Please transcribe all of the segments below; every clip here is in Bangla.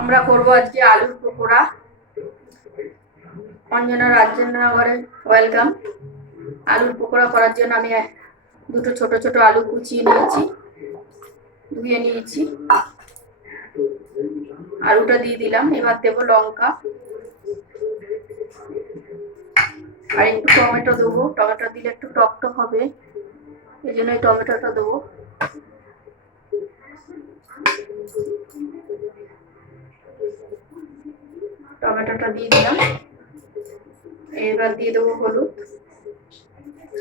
আমরা করব আজকে আলুর পকোড়া। অঞ্জনা রাজেন্দ্রনগরে ওয়েলকাম। আলুর পকোড়া করার জন্য আমি দুটো ছোট ছোট আলু কুচিয়ে নিয়েছি, ধুয়ে নিয়েছি। আলুটা দিয়ে দিলাম। এবার দেবো লঙ্কা আর একটু টমেটো দেবো। টমেটো দিলে একটু টক টক হবে, এই জন্য টমেটোটা দেবো। টমেটোটা দিয়ে দিলাম। এবার দিয়ে দেবো হলুদ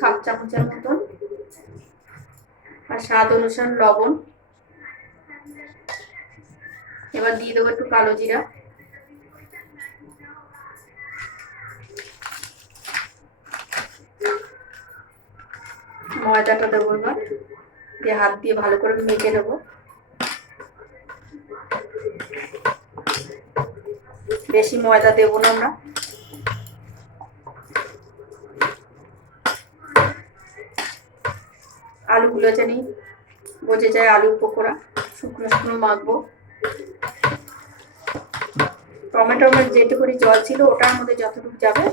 1/2 চামচের মতন, আর স্বাদ অনুসারে লবণ। এবার দিয়ে দেবো একটু কালো জিরা। ময়দাটা দেবো এবার, দিয়ে হাত দিয়ে ভালো করে মেখে নেবো। বেশি ময়দা দেবো না আমরা। আলুগুলো জানি বোঝে যায় আলুর পকোড়া। শুকনো শুকনো মাখবো। টমেটোর মধ্যে যেটুকু জল ছিল ওটার মধ্যে যতটুকু যাবে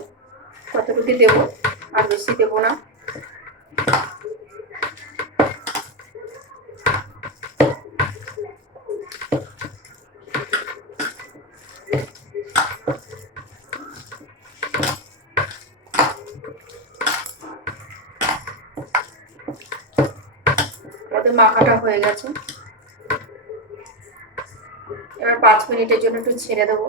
ততটুকু দেবো, আর বেশি দেবো না। ওদের মাখাটা হয়ে গেছে। এবার 5 মিনিটের জন্য একটু ছেড়ে দেবো।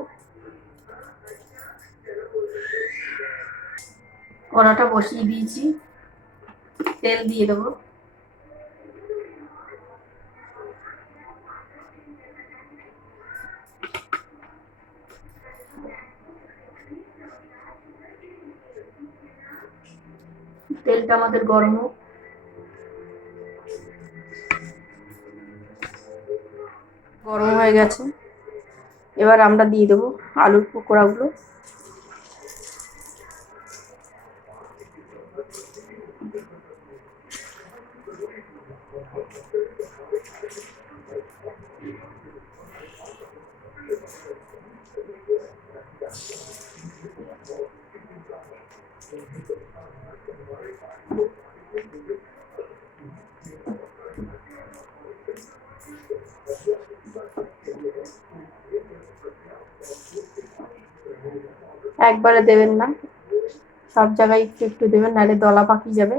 কড়াটা বসিয়ে দিয়েছি, তেল দিয়ে দেবো। তেলটা আমাদের গরম হোক। গরম হয়ে গেছে। এবার আমরা দিয়ে দেবো আলুর পকোড়াগুলো। একবারে দেবেন না, সব জায়গায় একটু একটু দেবেন, নাহলে দলা পাকিয়ে যাবে।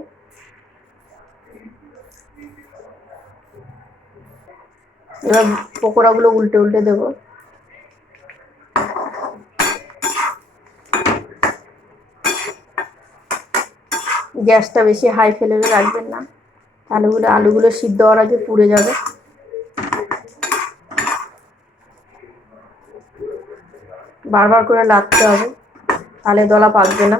এবার পকোড়াগুলো উল্টে উল্টে দেবো। গ্যাসটা বেশি হাই ফ্লেমে রাখবেন না, তাহলে আলুগুলো সিদ্ধ হওয়ার আগে পুড়ে যাবে। বারবার করে নাড়তে হবে, তাহলে দলা পাকবে না।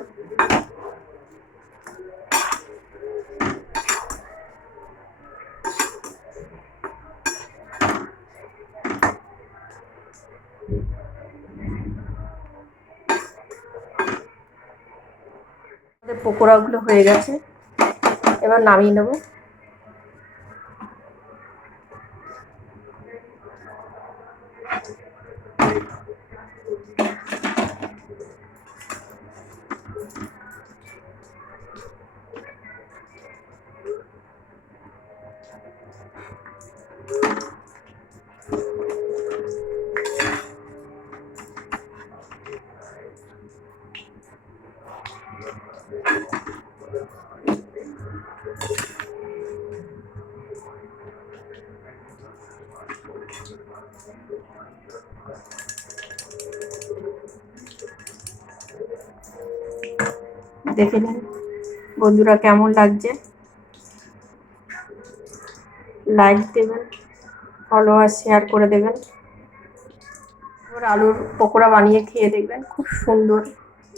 আমাদের পকোড়াগুলো হয়ে গেছে, এবার নামিয়ে নেব। দেখে নিন বন্ধুরা কেমন লাগছে। লাইক দেবেন, ফলো আর শেয়ার করে দেবেন। এবার আলুর পকোড়া বানিয়ে খেয়ে দেখবেন, খুব সুন্দর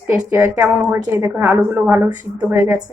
টেস্টি হয়। কেমন হয়েছে দেখুন, আলুগুলো ভালো সিদ্ধ হয়ে গেছে।